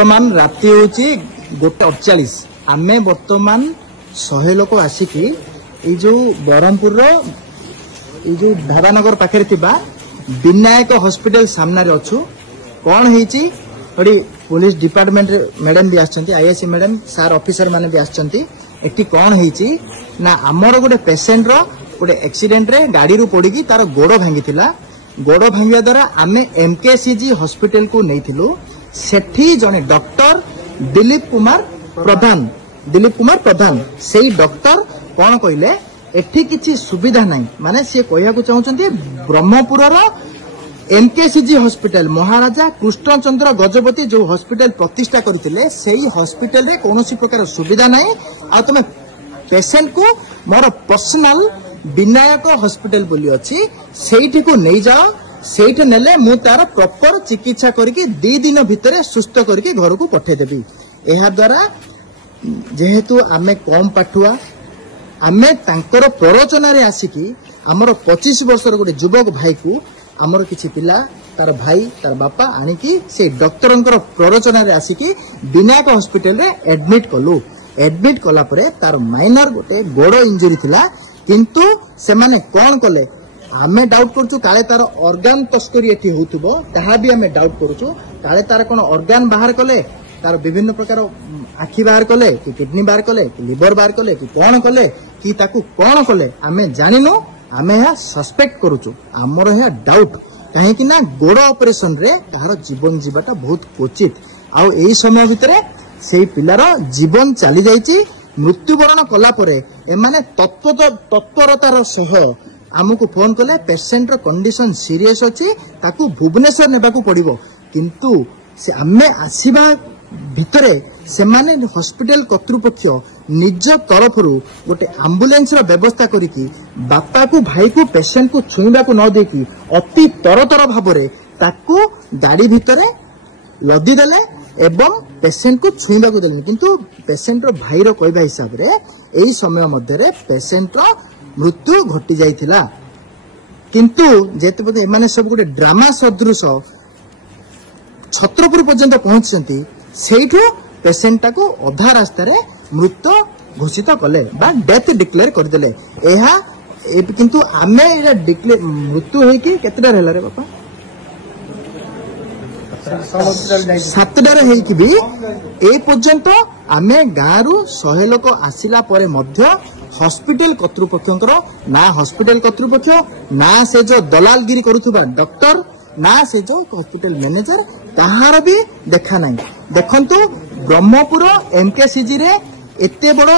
बर्तमान राति होची 1:48 आमे बर्तमान 100 लोक आसिकी ए जो बरहमपुर रो ए जो धारानगर पाखे थिबा विनायक हॉस्पिटल सामना रे अछु। कौन हेची थोड़ी पुलिस डिपार्टमेंट मैडम भी आछंती, आईएससी मैडम सार ऑफिसर माने भी आछंती। एटी कौन हेची ना हमर गोटे पेशेंट रो गोटे एक्सीडेंट रे गाड़ी रू पड़ी तार गोड़ भांगी गोड़ भांगिया द्वारा आमे एमकेसीजी हॉस्पिटल को नैथिलु। सेठी जने डॉक्टर दिलीप कुमार प्रधान से डॉक्टर कौन कहले एठी किछि सुविधा नहीं, माने से कहया को चाहउछंती ब्रह्मपुर रो एमकेसीजी हॉस्पिटल महाराजा कृष्णचंद्र गजपति जो हॉस्पिटल प्रतिष्ठा करथिले सेही हॉस्पिटल रे कोनोसी प्रकार सुविधा नहीं। आ तमे पेशेंट को मोर पर्सनल विनायक हॉस्पिटल बोली अछि सेठी को नै जाओ, सेठी नेले मु तार प्रॉपर चिकित्सा करके 2 दिन भितरे सुस्थ करके घर को पठे देबी। एहा द्वारा जेहेतु आमे कम पाठुआ आमे तांकर प्ररोचना रे आसिकी हमर 25 वर्षर गोटे युवक भाई को हमर किछि पिला तार भाई तार बापा आनिकी से डॉक्टरंकर प्ररोचना रे आसिकी विनायक हॉस्पिटल रे एडमिट कलु। एडमिट कला परे तार माइनर गोटे गोड़ इंजरी थिला, किंतु से माने कोन कले आमे डाउट करछु काले तार ऑर्गन तस्करी एठी होतबो, ताहा भी आमे डाउट करछु काले तार कोन ऑर्गन बाहर कले, तार विभिन्न प्रकार आखि बाहर कले कि किडनी बाहर कले कि लिवर बाहर कले कि कोन कले कि ताकू कोन कले आमे जानिनो। आमे या सस्पेक्ट करूछु, हमर या डाउट काहे कि ना गोड़ ऑपरेशन रे तार जीवन जीवाटा बहुत क्वचित आउ एई समय भितरे सेई पिलार जीवन चली जाईची। मृत्युवरण कला परे एमाने तत्परतार सह आमको फोन कले पेशेंट रो कंडीशन सीरियस अछि ताकू भुवनेश्वर नेबाकू पड़िबो, किंतु से आमे आसीबा भितरे से माने हॉस्पिटल कर्तृपक्ष निज तरफ गोटे एम्बुलेंस रो व्यवस्था करिकी बापा को भाई को पेशेंट को छुईबा को न देकी अति तरतर भाबरे ताकू गाड़ी भितरे लदी देले एवं पेशेंट को छुईबा को देले, किंतु पेशेंट रो भाई रो कहबा हिसाब रे एई समय मध्ये पेशेंट रो मृत्यु घटी जाइथिला। किंतु जेते पते माने सब गोटे ड्रामा सदृश छत्रपुर पर्यंत पहुंचती सेठू पेशेंट को अधा रास्ता रे मृत घोषित कले बा डेथ डिक्लेयर करदेले। एहा किंतु आमे एरा डिक्लेयर मृत्यु होई कि केतेडा रहला रे बापा 7टा रे हेई कि भी ए पर्यंत आमे गारू 100 लोक आसिला परे मध्य हॉस्पिटल कर्तृपक्षंकर ना हॉस्पिटल कर्तृपक्ष ना से जो दलालगिरी करूथबा डॉक्टर ना से जो हॉस्पिटल मैनेजर ताहार भी देखा नहीं। देखंतु ब्रह्मपुर एमकेसीजी रे एते बड़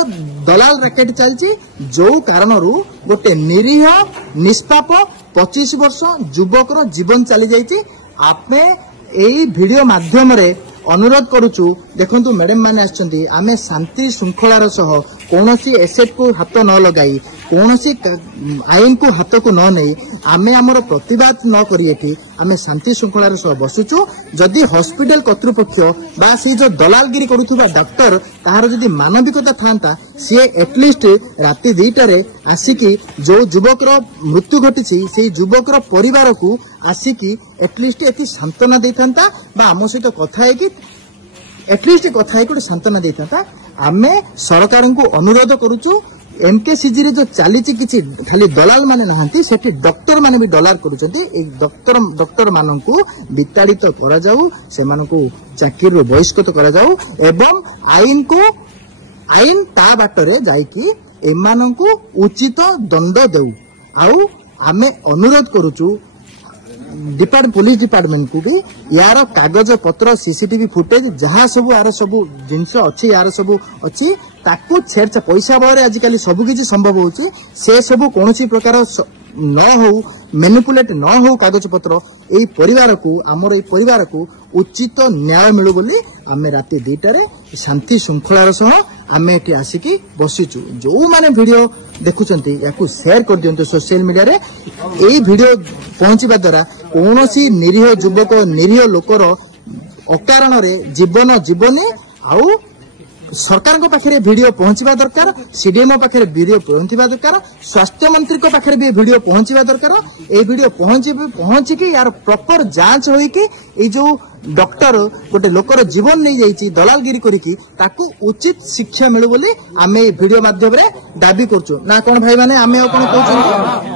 दलाल रैकेट चलची जो कारण गोटे निरीह निष्पाप 25 वर्ष युवक जीवन चली जाइए। आपने एई वीडियो माध्यम रे अनुरोध करूचु देखंतु मैडम माने आछंती आमे शांति श्रृंखलार सह कोनोसी एसेट को हाथ न लगाई कोनोसी आईन को हाथ को न नहीं आमे हमर प्रतिवाद न करी एठी आमे शांति श्रृंखलार सह बसुचु। जदि हॉस्पिटल कर्तृपक्ष बा से जो दलालगिरी करूथबा डॉक्टर ताहार जदि मानविकता थांता सी एटलिस्ट राति 2टा रे आसिकी जो युवक रो मृत्यु घटिछि से युवक रो परिवार को आसिकी एटलिस्ट एति सांत्वना देथांता बा आम सहित कथा है कि एटलिस्ट कथा है सांत्वना देथांता। आमे सरकार को अनुरोध करूचु एमकेसीजी रे जो चलीची किछि खाली दलाल माने नहांती सेठी डॉक्टर माने भी डॉलर करूचंती ए डॉक्टर माननकू विताड़ित करा जाऊ से मानकू चाकरी रो बहिष्कृत करा जाऊ एवं आईन ता बाटरे जाईकी एमानकू उचित दंड देऊ। आउ आमे अनुरोध करूचु पुलिस डिपार्टमेंट को भी यार कागज पत्र सीसीटीवी फुटेज जहाँ सब यार सब जिनस अच्छी यार सब अच्छी ताकू छेड़छा पैसा बल आजिकल सब किसी संभव होची से सब कौन प्रकार न हो मैनिपुलेट न हो कागज पत्र एई परिवार को आमर एई परिवार को उचित न्याय मिलू बोली आमे राति 2टा रे शांति श्रृंखलार सह आमे एठी आसिकी बसिचु। जो माने वीडियो देखुचंती याकू शेयर कर दियंतु सोशल मीडिया रे एई वीडियो पहुंचीबा द्वारा कोनोसी निरीह युवक निरीह लोकर अकारण रे जीवन जीवनी आउ सरकार को पाखे वीडियो पहुंचवा दरकार सीडीएमओ पाखे वीडियो पहुंचवा दरकार स्वास्थ्य मंत्री को पाखे भी वीडियो पहुंचवा दरकार ए वीडियो पहुंचिकी यार प्रॉपर जांच होइकी ए जो डॉक्टर गोटे लोकर जीवन नहीं जाइए दलालगिरी करिकी ताकू उचित शिक्षा मिलू बोली आमे वीडियो माध्यम रे दाबी करछु ना कोन भाई माने आमे कोन कहछु